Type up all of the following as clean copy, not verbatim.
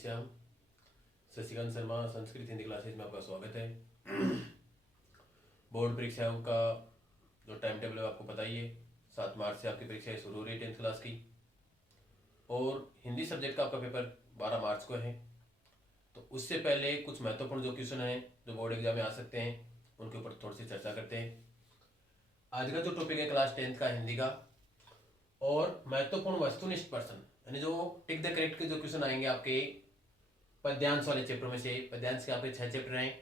Shyam. Shashikant Sharma Sanskrit Hindi classes में आपका स्वागत है। बोर्ड परीक्षाओं का जो टाइम टेबल है आपको पता ही है। 7 मार्च से आपकी परीक्षाएं शुरू हो रही है 10th क्लास की, और हिंदी सब्जेक्ट का आपका पेपर 12 मार्च को है। तो उससे पहले कुछ महत्वपूर्ण जो क्वेश्चन हैं जो बोर्ड एग्जाम में आ सकते हैं उनके ऊपर थोड़ी सी चर्चा करते हैं। आज का जो टॉपिक है क्लास 10th का हिंदी का, और महत्वपूर्ण वस्तुनिष्ठ प्रश्न यानी जो टिक द करेक्ट के जो क्वेश्चन आएंगे आपके पद्यांश वाले चैप्टर में से। पद्यांश के आपके 6 चैप्टर हैं,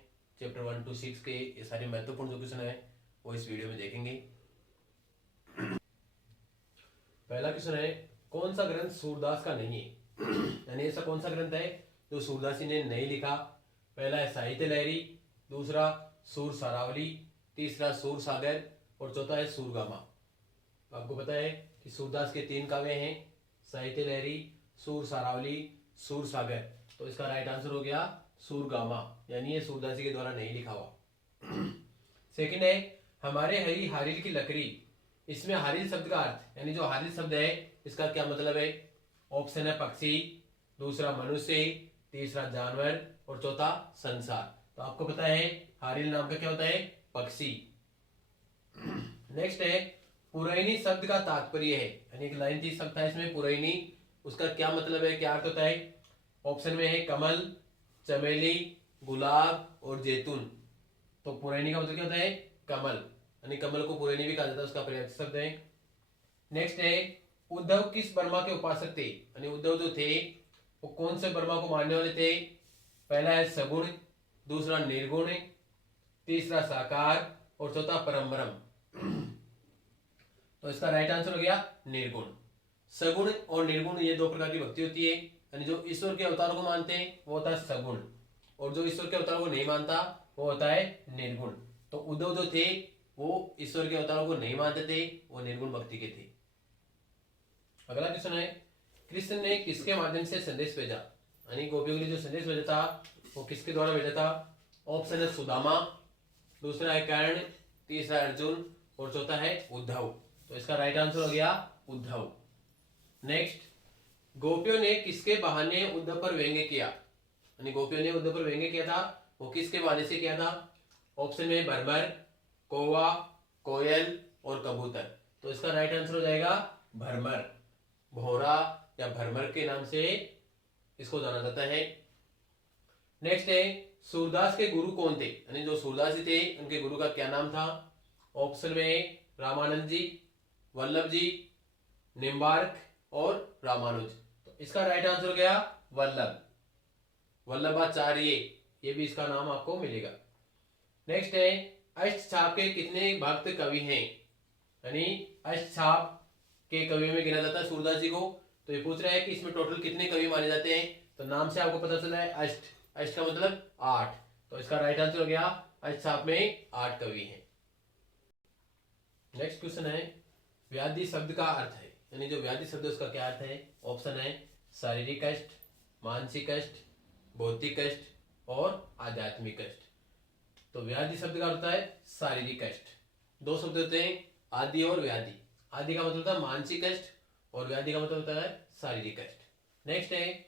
चैप्टर 1 to 6 के ये सारे महत्वपूर्ण जो क्वेश्चन है वो इस वीडियो में देखेंगे। पहला क्वेश्चन है, कौन सा ग्रंथ सूरदास का नहीं है? यानी ऐसा कौन सा ग्रंथ है जो सूरदास जी ने नहीं लिखा? पहला है साहित्य लहरी, दूसरा सूर सारावली, तीसरा सूर सागर और चौथा है सूरगामा। आपको पता है कि सूरदास के 3 काव्य हैं, साहित्य लहरी, सूर सारावली, सूर सागर। तो इसका राइट आंसर हो गया सूरगामा, यानी ये सूरदास जी के द्वारा नहीं लिखा हुआ। सेकंड है, हमारे हरी हारिल की लकड़ी। इसमें हारिल शब्द का अर्थ यानी जो हारिल शब्द है इसका क्या मतलब है? ऑप्शन है पक्षी, दूसरा मनुष्य, तीसरा जानवर और चौथा संसार। तो आपको पता है हारिल नाम का क्या होता है? पक्षी। नेक्स्ट है, पुरैनी शब्द का तात्पर्य है, यानी एक लाइन थी शब्द था इसमें पुरैनी, उसका क्या मतलब है, क्या अर्थ होता है? ऑप्शन में है कमल, चमेली, गुलाब और जैतून। तो पुरैनी का मतलब क्या होता है? कमल, यानी कमल को पुरैनी भी कहा जाता है, उसका पर्यायवाची शब्द है। नेक्स्ट है, उद्धव किस ब्रह्मा के उपासक थे? यानी उद्धव जो थे वो कौन से ब्रह्मा को मानने वाले थे? पहला है सगुण, दूसरा निर्गुण, तीसरा साकार और चौथा परम ब्रह्म। तो इसका राइट आंसर हो गया निर्गुण। सगुण और निर्गुण ये 2 प्रकार की भक्ति होती है, यानी जो ईश्वर के अवतारों को मानते हैं वो होता है सगुण, और जो ईश्वर के अवतारों को नहीं मानता वो होता है निर्गुण। तो उद्धव जो थे वो ईश्वर के अवतारों को नहीं मानते थे, वो निर्गुण भक्ति के थे। अगला क्वेश्चन है, कृष्ण ने किसके माध्यम से संदेश भेजा? यानी गोपियों के लिए जो संदेश भेजा था वो किसके द्वारा भेजा था? ऑप्शन है सुदामा, दूसरा है कर्ण, तीसरा अर्जुन और चौथा है उद्धव। तो इसका राइट आंसर हो गया उद्धव। नेक्स्ट, गोपियों ने किसके बहाने उद्धव पर व्यंग्य किया? यानी गोपियों ने उद्धव पर व्यंग्य किया था, वो किसके बहाने से किया था? ऑप्शन में भरभर, कौवा, कोयल और कबूतर। तो इसका राइट आंसर हो जाएगा भरभर। भौरा या भरभर के नाम से इसको जाना जाता है। नेक्स्ट है, सूरदास के गुरु कौन थे? यानी जो सूरदास जी थे उनके गुरु का क्या नाम था? ऑप्शन में रामानंद जी, वल्लभ जी, निम्बार्क और रामानुज। तो इसका राइट आंसर हो गया वल्लभ, वल्लभाचार्य, ये भी इसका नाम आपको मिलेगा। नेक्स्ट है, अष्टछाप के कितने भक्त कवि हैं? यानी अष्टछाप के कवियों में गिना जाता है सूरदास जी को। तो ये पूछ रहा है कि इसमें टोटल कितने कवि माने जाते हैं? तो नाम से आपको पता चला है अष्ट, अष्ट का मतलब 8। तो इसका राइट आंसर हो गया अष्टछाप में 8 कवि हैं। नेक्स्ट क्वेश्चन है, व्याधि शब्द का अर्थ है, यानी जो व्याधि शब्द है उसका क्या अर्थ है? ऑप्शन है शारीरिक कष्ट, मानसिक कष्ट, भौतिक कष्ट और आध्यात्मिक कष्ट। तो व्याधि शब्द का अर्थ है शारीरिक कष्ट। 2 शब्द होते हैं, आदि और व्याधि। आदि का मतलब होता है मानसिक कष्ट और व्याधि का मतलब होता है शारीरिक कष्ट। नेक्स्ट है,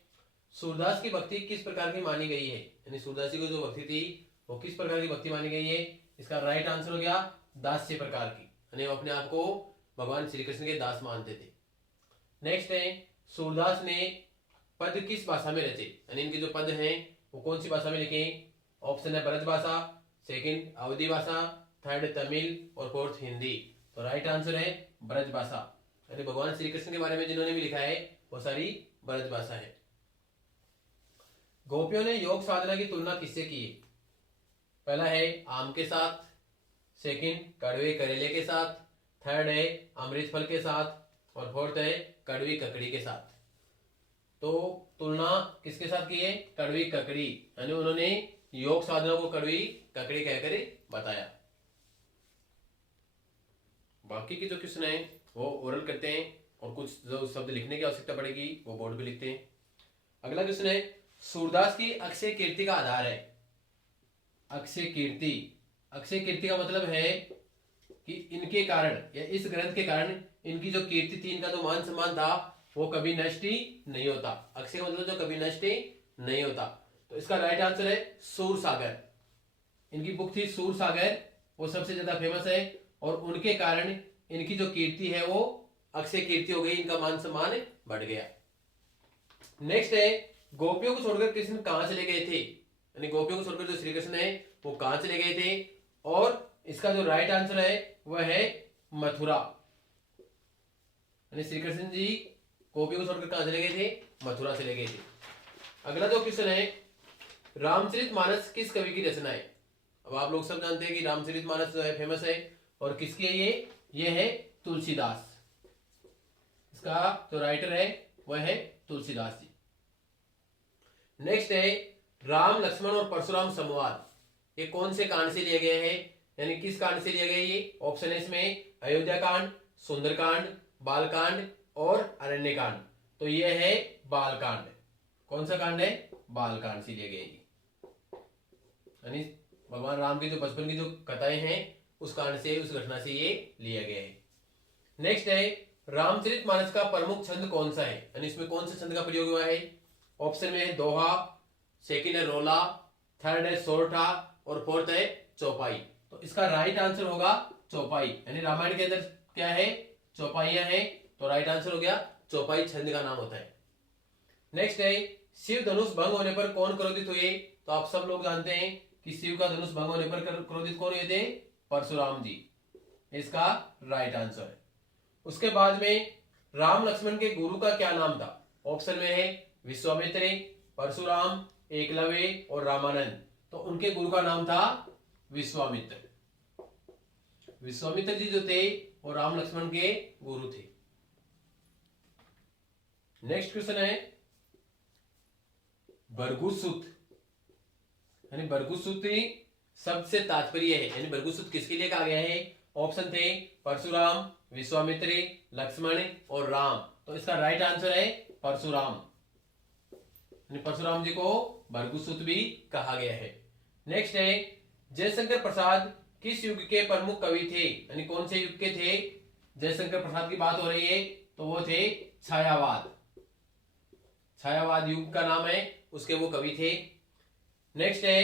सूरदास की भक्ति किस प्रकार की मानी गई है? यानी सूरदास जी को जो भक्ति थी वो किस प्रकार की भक्ति मानी गई है? इसका राइट आंसर हो गया दास्य प्रकार की, यानी वो अपने आप को भगवान श्री कृष्ण के दास मानते थे। नेक्स्ट है, सूरदास ने पद किस भाषा में रचे? यानी इनके जो पद हैं वो कौन सी भाषा में लिखे? ऑप्शन है ब्रज भाषा, सेकंड अवधी भाषा, थर्ड तमिल और फोर्थ हिंदी। तो राइट आंसर है ब्रज भाषा, यानी भगवान श्री कृष्ण के बारे में जिन्होंने भी लिखा है वो सारी ब्रज भाषा है। गोपियों ने योग साधना की तुलना किससे की? पहला है आम के साथ, सेकंड कड़वे करेले के साथ, थर्ड है अमृत फल के साथ और फोर्थ है कड़वी ककड़ी के साथ। तो तुलना किसके साथ की है? कड़वी ककड़ी, यानी उन्होंने योग साधना को कड़वी ककड़ी कहकर बताया। बाकी के जो क्वेश्चन है वो ओरल करते हैं, और कुछ जो शब्द लिखने की आवश्यकता पड़ेगी वो बोर्ड पे लिखते हैं। अगला क्वेश्चन है, सूरदास की अक्षय कीर्ति का आधार है। अक्षय कीर्ति, अक्षय कीर्ति का मतलब है कि इनके कारण या इस ग्रंथ के कारण इनकी जो कीर्ति थी, इनका जो मान सम्मान था वो कभी नष्ट ही नहीं होता। अक्षय का मतलब जो कभी नष्ट ही नहीं होता। तो इसका राइट आंसर है सूरसागर। इनकी बुक थी सूरसागर, वो सबसे ज्यादा फेमस है और उनके कारण इनकी जो कीर्ति है वो अक्षय कीर्ति हो गई, इनका मान सम्मान बढ़ गया। नेक्स्ट है गोपियों को छोड़कर कृष्ण कहां चले गए थे, यानी गोपियों को छोड़कर जो श्री कृष्ण है वो कहां चले गए थे, और इसका जो राइट आंसर है वह है मथुरा। यानी श्री कृष्ण जी गोपियों को छोड़कर कहां चले गए थे, मथुरा चले गए थे। अगला जो क्वेश्चन है, रामचरितमानस किस कवि की रचना है। अब आप लोग सब जानते हैं कि रामचरितमानस जो है फेमस है, और किसकी है ये है तुलसीदास। इसका जो राइटर है वह है तुलसीदास जी। नेक्स्ट है राम लक्ष्मण और परशुराम संवाद, ये कौन से कांड से लिया गया है, यानी किस कांड से लिया गया ये। ऑप्शन है इसमें अयोध्या कांड, सुंदरकांड, बालकांड और अरण्य कांड। तो ये है बालकांड। कौन सा कांड है, बालकांड से लिया गया ये, यानी भगवान राम की जो बचपन की जो कथाएं हैं उस कांड से, उस घटना से ये लिया गया है। नेक्स्ट है रामचरितमानस का प्रमुख छंद कौन सा है, यानी इसमें कौन से छंद का प्रयोग हुआ है। ऑप्शन में है दोहा, सेकंड है रोला, थर्ड है सोरठा और फोर्थ है चौपाई। तो इसका राइट आंसर होगा चौपाई, यानी रामायण के अंदर क्या है, चौपाइयां हैं, तो राइट आंसर हो गया चौपाई छंद का नाम होता है। नेक्स्ट है शिव धनुष भंग होने पर कौन क्रोधित हुए। तो आप सब लोग जानते हैं कि शिव का धनुष भंग होने पर क्रोधित कौन हुए थे, परशुराम जी। इसका राइट आंसर है। उसके बाद में राम लक्ष्मण के गुरु का क्या नाम था। ऑप्शन में है विश्वामित्र, परशुराम, एकलव्य और रामानंद। तो उनके गुरु का नाम था विश्वामित्र। विश्वामित्र जी जो थे वो राम लक्ष्मण के गुरु थे। नेक्स्ट क्वेश्चन है भृगुसुत, यानी भृगुसुत शब्द से तात्पर्य है, यानी भृगुसुत किसके लिए कहा गया है। ऑप्शन थे परशुराम, विश्वामित्र, लक्ष्मण और राम। तो इसका राइट आंसर है परशुराम, यानी परशुराम जी को भृगुसुत भी कहा गया है। नेक्स्ट है जयशंकर प्रसाद किस युग के प्रमुख कवि थे, यानी कौन से युग के थे। जयशंकर प्रसाद की बात हो रही है तो वो थे छायावाद, छायावाद युग का नाम है, उसके वो कवि थे। नेक्स्ट है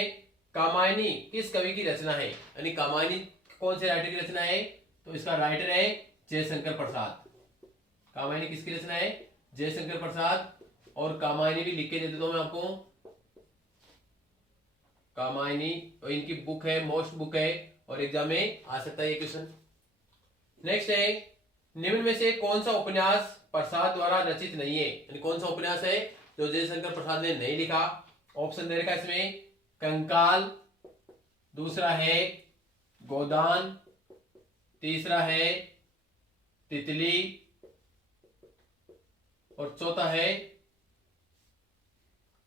कामायनी किस कवि की रचना है, यानी कामायनी कौन से राइटर की रचना है। तो इसका राइटर है जयशंकर प्रसाद। कामायनी किसकी रचना है, जयशंकर प्रसाद। और कामायनी भी लिख के दे देता हूं मैं आपको, कामायनी, और इनकी बुक है, मोस्ट बुक है और एग्जाम में आ सकता है ये क्वेश्चन। नेक्स्ट है निम्न में से कौन सा उपन्यास प्रसाद द्वारा रचित नहीं है, यानी कौन सा उपन्यास है जो जयशंकर प्रसाद ने नहीं लिखा। ऑप्शन दे रखा है इसमें कंकाल, दूसरा है गोदान, तीसरा है तितली और चौथा है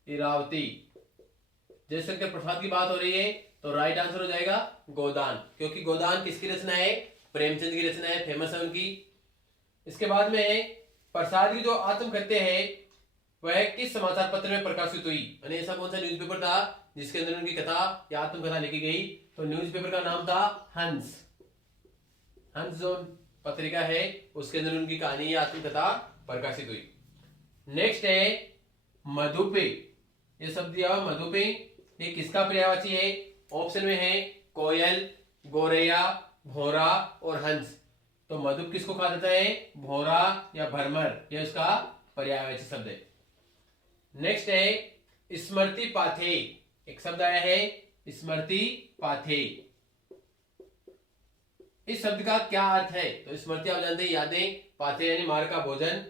इरावती। जयशंकर प्रसाद की बात हो रही है तो राइट आंसर हो जाएगा गोदान, क्योंकि गोदान किसकी रचना है, प्रेमचंद की रचना है, फेमस है उनकी। इसके बाद में प्रसाद की जो आत्मकथ्य है वह किस समाचार पत्र में प्रकाशित हुई, यानी ऐसा कौन सा न्यूज़पेपर था जिसके अंदर उनकी कथा या आत्मकथा लिखी गई। तो न्यूज़पेपर का नाम था हंस। हंस जो पत्रिका है उसके अंदर उनकी कहानी या आत्मकथा प्रकाशित हुई। नेक्स्ट है मधुपे, ये शब्द दिया हुआ मधुपे, ये किसका पर्यायवाची है। ऑप्शन में है कोयल, गोरैया, भौरा और हंस। तो मधुप किसको कहा जाता है, भौरा या भरमर, यह उसका पर्यायवाची शब्द है। नेक्स्ट है स्मृति पाथे, एक शब्द आया है स्मृति पाथे। इस शब्द का क्या अर्थ है। तो स्मृति आप जानते हैं यादें, पाथे यानी मार का भोजन।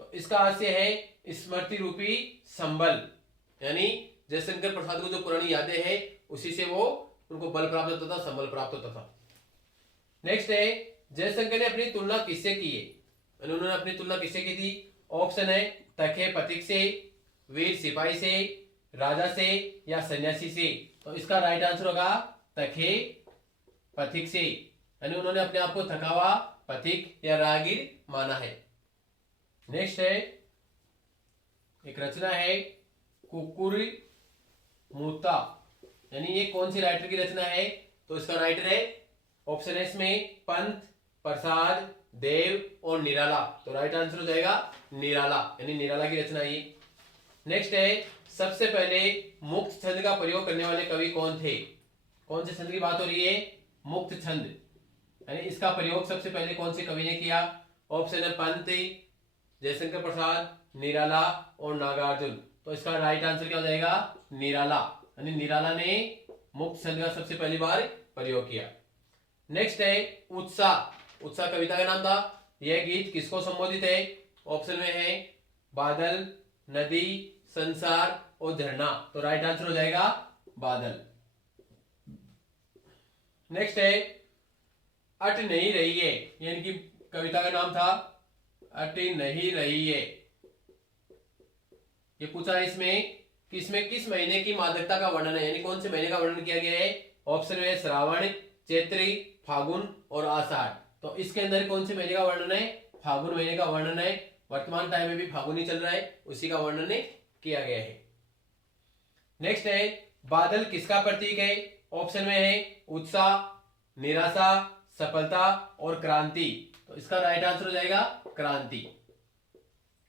तो इसका अर्थ है स्मृति रूपी संबल, यानी जयशंकर प्रसाद को जो पुरानी यादें हैं उसी से वो उनको बल प्राप्त होता था, संबल प्राप्त होता था। नेक्स्ट है जयशंकर ने अपनी तुलना किससे की है, उन्होंने अपनी तुलना किससे की थी। ऑप्शन है तखे पथिक से, वीर सिपाही से, राजा से या सन्यासी से। तो इसका राइट आंसर होगा तखे पथिक से, यानी उन्होंने अपने आप को थकावा, पथिक या राहगीर माना है। नेक्स्ट है एक रचना है कुकुरी मुता, यानी ये कौन सी राइटर की रचना है। तो इसका राइटर है, ऑप्शन है इसमें पंत, प्रसाद, देव और निराला। तो राइट आंसर हो जाएगा निराला, यानी निराला की रचना ये। नेक्स्ट है सबसे पहले मुक्त छंद का प्रयोग करने वाले कवि कौन थे? कौन से छंद की बात हो रही है? मुक्त छंद, यानी इसका प्रयोग सबसे पहले कौन से कवि ने किया? ऑप्शन है पंत, जयशंकर प्रसाद, निराला और नागार्जुन। तो इसका राइट आंसर क्या हो जाएगा? निराला, यानी निराला ने मुक्त छंद का सबसे पहली बार प्रयोग किया। नेक्स्ट है उत्साह। उत्साह कविता का नाम था। यह गीत किसको संबोधित है? ऑप्शन में है बादल, नदी, संसार और झरना। तो राइट आंसर हो जाएगा बादल। नेक्स्ट है अट नहीं रही है, यानी कि कविता का नाम था अट नहीं रही है। ये पूछा है इसमें किस महीने की मादकता का वर्णन है, यानी कौन से महीने का वर्णन किया गया है? ऑप्शन में श्रावण, चैत्री, फागुन और आषाढ़। तो इसके अंदर कौन से महीने का वर्णन है? फागुन महीने का वर्णन है। वर्तमान टाइम में भी फागुन ही चल रहा है, उसी का वर्णन किया गया है। नेक्स्ट है बादल किसका प्रतीक है? ऑप्शन में है उत्साह, निराशा, सफलता और क्रांति। तो इसका राइट आंसर हो जाएगा क्रांति,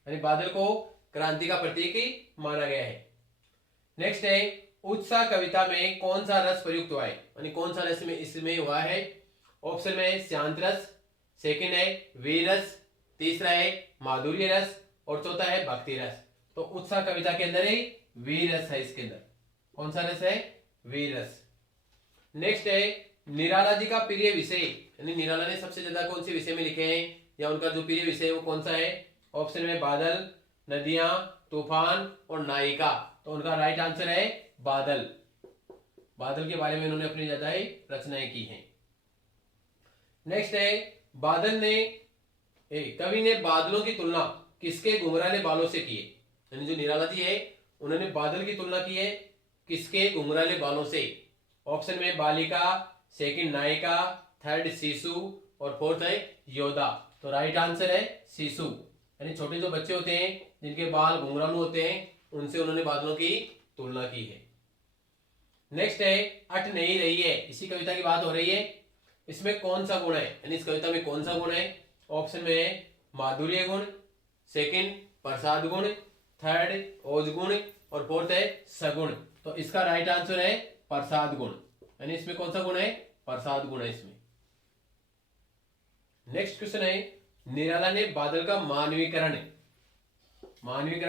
यानी बादल को क्रांति का प्रतीक ही माना गया है। नेक्स्ट है उत्साह कविता में कौन सा रस प्रयुक्त हुआ है, यानी कौन सा रस में इसमें हुआ है? ऑप्शन में शांत रस, सेकंड है वीर रस, तीसरा है माधुर्य रस और चौथा है भक्ति रस। तो उत्साह कविता के अंदर ही वीर रस है। इसके अंदर कौन सा रस है? वीर रस। नेक्स्ट है निराला जी का प्रिय विषय, यानी निराला ने सबसे ज्यादा कौन से विषय में लिखे हैं या उनका जो प्रिय विषय है वो कौन सा है? ऑप्शन में बादल, नदियां, तूफान और नायिका। तो उनका राइट आंसर है बादल। बादल के बारे में उन्होंने अपनी ज्यादा रचनाएं की हैं। नेक्स्ट है कवि ने बादलों की तुलना किसके घुंघराले बालों से की है, यानी जो निराला जी है उन्होंने बादल की तुलना की है किसके घुंघराले बालों से? ऑप्शन में बालिका, सेकंड नायिका, थर्ड शिशु और फोर्थ है योद्धा। तो राइट आंसर है शिशु, यानी छोटे जो बच्चे होते हैं जिनके बाल घुंघरालू होते हैं उनसे उन्होंने बादलों की तुलना की है। नेक्स्ट है अट नहीं रही है, इसी कविता की बात हो रही है। इसमें कौन सा गुण है, यानी इस कविता में कौन सा गुण है? ऑप्शन में है माधुर्य गुण, सेकंड प्रसाद गुण, थर्ड ओज गुण और फोर्थ है सगुण। तो इसका राइट आंसर है प्रसाद गुण, यानी इसमें कौन सा गुण है? प्रसाद गुण है इसमें। नेक्स्ट क्वेश्चन है निराला ने बादल का मानवीकरण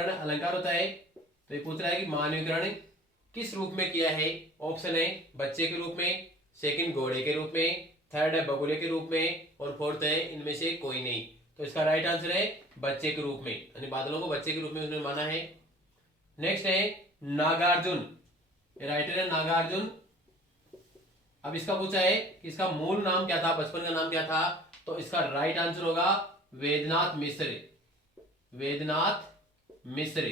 अलंकार होता है, तो ये पूछ रहा है कि मानवीकरण किस रूप में किया है? ऑप्शन है बच्चे के रूप में, सेकंड घोड़े के रूप में, थर्ड है बगुले के रूप में और फोर्थ है इनमें से कोई नहीं। तो इसका राइट आंसर है बच्चे के रूप में, यानी बादलों को बच्चे के रूप में उन्होंने माना है। नेक्स्ट है नागार्जुन, राइटर है नागार्जुन। अब इसका पूछा है कि इसका मूल नाम क्या था, बचपन का नाम क्या था? तो इसका राइट आंसर होगा वेदनाथ मिश्र। वेदनाथ मिश्र,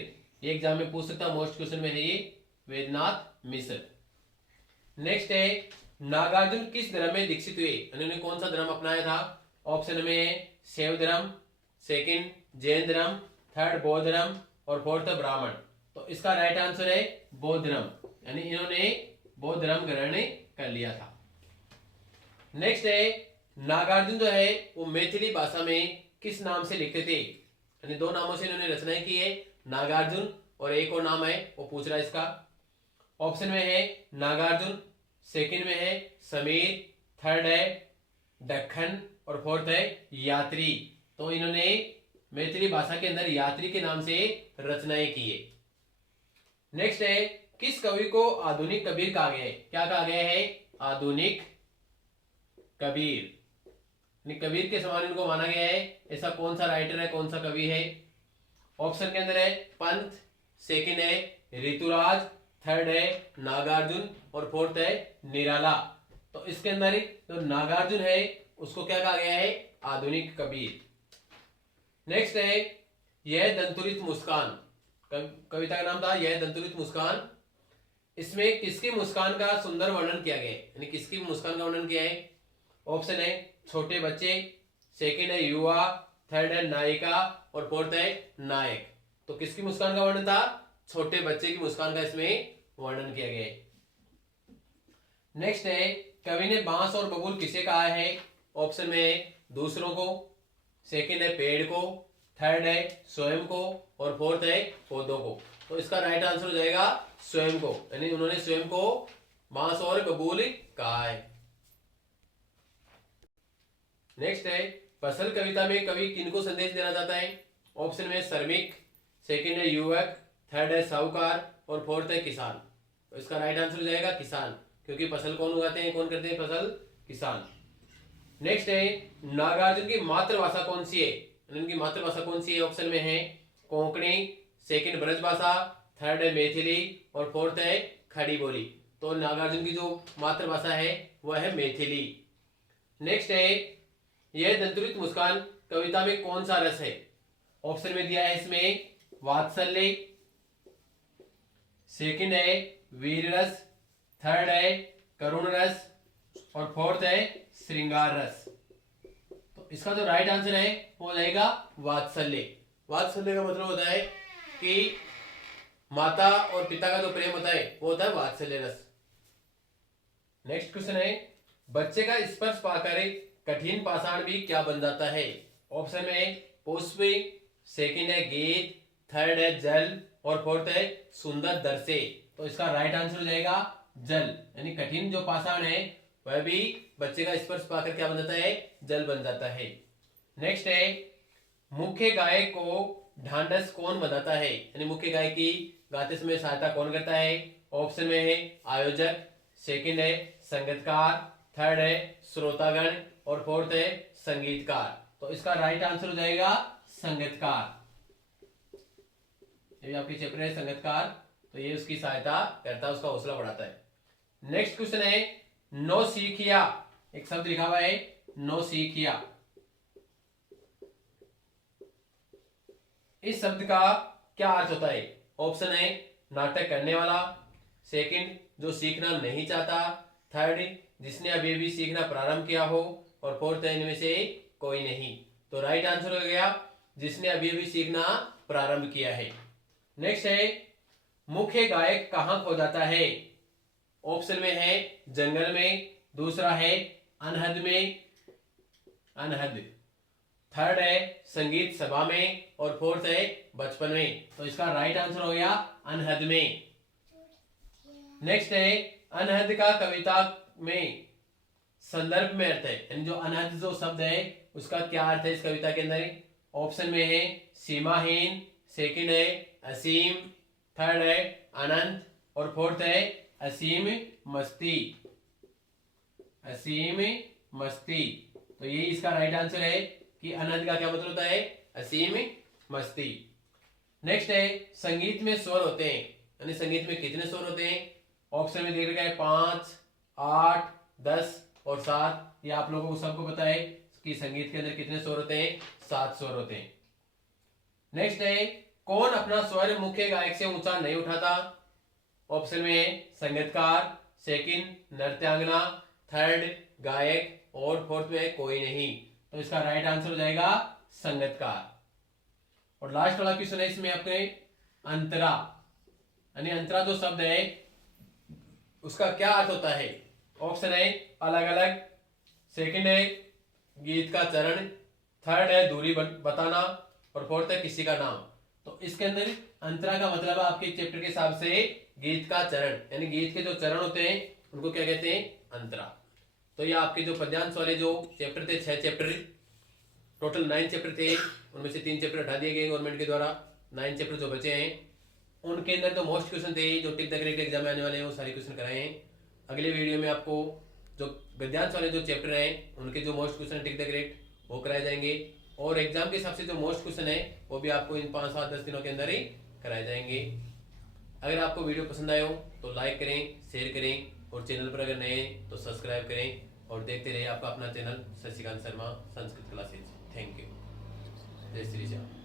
ये एग्जाम में पूछ सकता, मोस्ट क्वेश्चन में है ये वेदनाथ मिश्र। नेक्स्ट है नागार्जुन किस धर्म में दीक्षित हुए, उन्होंने कौन सा धर्म अपनाया था? ऑप्शन में है शैव धर्म, सेकंड जैन धर्म, थर्ड बौद्ध धर्म और फोर्थ ब्राह्मण। तो इसका राइट आंसर है बौद्ध धर्म, यानी इन्होंने बौद्ध धर्म ग्रहण कर लिया था। नेक्स्ट है नागार्जुन जो है वो मैथिली भाषा में किस नाम से लिखते थे, यानी दो नामों से इन्होंने रचनाएं की है, नागार्जुन और एक और नाम है वो पूछ रहा है इसका। ऑप्शन में है नागार्जुन, सेकंड में है समीर, थर्ड है दक्खन और फोर्थ है यात्री। तो इन्होंने मैथिली भाषा के अंदर यात्री के नाम से रचनाएं की है। नेक्स्ट है किस कवि को आधुनिक कबीर कहा गया है? क्या कहा गया है? आधुनिक कबीर, कबीर के समान इनको माना गया है। ऐसा कौन सा राइटर है, कौन सा कवि है? ऑप्शन के अंदर है पंत, सेकंड है ऋतुराज, थर्ड है नागार्जुन और फोर्थ है निराला। तो इसके अंदर जो नागार्जुन है उसको क्या कहा गया है? आधुनिक कबीर। नेक्स्ट है यह दंतुरित मुस्कान, कविता का नाम था यह दंतुरित मुस्कान। इसमें किसकी मुस्कान का सुंदर वर्णन किया गया है, यानी किसकी मुस्कान का वर्णन किया है? ऑप्शन है छोटे बच्चे, सेकंड है युवा, थर्ड है नायिका और फोर्थ है नायक। तो किसकी मुस्कान का वर्णन था? छोटे बच्चे की मुस्कान का इसमें वर्णन किया गया है। नेक्स्ट है कवि ने बांस और बबूल किसे कहा है? ऑप्शन में है दूसरों को, सेकंड है पेड़ को, थर्ड है स्वयं को और फोर्थ है पौधों को। तो इसका राइट आंसर हो जाएगा स्वयं को, यानी उन्होंने स्वयं को मांस और कबूल कहा है। नेक्स्ट है, फसल कविता में कवि किनको संदेश देना चाहता है? ऑप्शन में श्रमिक, सेकंड है युवक, थर्ड है साहूकार और फोर्थ है किसान। तो इसका राइट आंसर हो जाएगा किसान, क्योंकि फसल कौन उगाते हैं, कौन करते हैं फसल? किसान। नेक्स्ट है, नागार्जुन की मातृभाषा कौन सी है? उनकी मातृभाषा कौन सी है? ऑप्शन में है कोंकणी, सेकंड ब्रजभाषा, थर्ड है मैथिली और फोर्थ है खड़ी बोली। तो नागार्जुन की जो मातृभाषा है वह है मैथिली। नेक्स्ट है, यह दंतुरित मुस्कान कविता में कौन सा रस है? ऑप्शन में दिया है इसमें वात्सल्य, सेकंड है वीर रस, थर्ड है करुण रस और फोर्थ है श्रृंगार रस। तो इसका जो राइट आंसर है वो हो जाएगा वात्सल्य। वात्सल्य का मतलब होता है कि माता और पिता का जो प्रेम होता है वो होता है वात्सल्य रस। नेक्स्ट क्वेश्चन है, बच्चे का स्पर्श पाकर कठिन पाषाण भी क्या बन जाता है? ऑप्शन में पुष्प, सेकंड है गीत, थर्ड है जल और फोर्थ है सुंदर दर्शे। तो इसका राइट आंसर हो जाएगा जल, यानी कठिन जो पाषाण है वह भी बच्चे का स्पर्श पाकर क्या बन जाता है? जल बन जाता है। नेक्स्ट है, मुख्य गायक को ढांढस कौन बनाता है? यानी मुख्य गायक की गाते समय सहायता कौन करता है? ऑप्शन में है आयोजक, सेकंड है संगीतकार, थर्ड है श्रोतागण और फोर्थ है संगीतकार। तो इसका राइट आंसर हो जाएगा संगीतकार। ये आपके चैप्टर है संगीतकार, तो ये उसकी सहायता करता है, उसका हौसला बढ़ाता है। नेक्स्ट क्वेश्चन है, नौसिखिया, एक शब्द लिखा हुआ है नौसिखिया। इस शब्द का क्या अर्थ होता है? ऑप्शन है नाटक करने वाला, सेकंड जो सीखना नहीं चाहता, थर्ड जिसने अभी अभी सीखना प्रारंभ किया हो और फोर्थ है इनमें से कोई नहीं। तो राइट आंसर हो गया जिसने अभी अभी सीखना प्रारंभ किया है। नेक्स्ट है, मुख्य गायक कहां खो जाता है? ऑप्शन में है जंगल में, दूसरा है अनहद में, अनहद, थर्ड है संगीत सभा में और फोर्थ है बचपन में। तो इसका राइट आंसर हो गया अनहद में। नेक्स्ट है, अनहद का कविता में संदर्भ में अर्थ है, यानी जो अनहद जो शब्द है उसका क्या अर्थ है इस कविता के अंदर? ऑप्शन में है सीमाहीन, सेकंड है असीम, थर्ड है अनंत और फोर्थ है असीम मस्ती, असीम मस्ती। तो ये इसका राइट आंसर है कि अनंत का क्या मतलब होता है? असीम मस्ती। नेक्स्ट है, संगीत में स्वर होते हैं, यानी संगीत में कितने स्वर होते हैं? ऑप्शन में दे रखा है 5, 8, 10 और 7। ये आप लोगों को सबको पता है कि संगीत के अंदर कितने स्वर होते हैं? 7 स्वर होते हैं। नेक्स्ट है, कौन अपना स्वर मुख्य गायक से ऊंचा नहीं उठाता? ऑप्शन में है संगीतकार, सेकंड नृत्यांगना, थर्ड गायक और फोर्थ में कोई नहीं। तो इसका राइट आंसर हो जाएगा संगीतकार। और लास्ट वाला क्वेश्चन है इसमें आपके अंतरा, यानी अंतरा जो शब्द है उसका क्या अर्थ होता है? ऑप्शन है अलग अलग, सेकंड है गीत का चरण, थर्ड है दूरी बताना और फोर्थ है किसी का नाम। तो इसके अंदर अंतरा का मतलब आपके चैप्टर के हिसाब से गीत का चरण, यानी गीत के जो चरण होते हैं उनको क्या कहते हैं? अंतरा। तो ये आपके जो पद्यांश वाले जो चैप्टर थे, 6 चैप्टर, टोटल 9 चैप्टर थे, उनमें से 3 चैप्टर हटा दिए गए गवर्नमेंट के द्वारा। 9 चैप्टर जो बचे हैं उनके अंदर तो मोस्ट क्वेश्चन थे जो टिक द ग्रेड एग्जाम में आने वाले हैं, वो सारे क्वेश्चन कराए हैं। अगले वीडियो में आपको जो गद्यांश वाले जो चैप्टर हैं उनके जो most question tick the grade वो कराए जाएंगे, और एग्जाम के हिसाब से जो मोस्ट क्वेश्चन है वो भी आपको इन 5, 7, 10 दिनों के अंदर ही कराए जाएंगे। अगर आपको वीडियो पसंद आए हो तो लाइक करें, शेयर करें और चैनल पर अगर नए हैं तो सब्सक्राइब करें और देखते रहिए आपका अपना channel Shashikant Sharma Sanskrit classes. Thank you. जय श्री राम।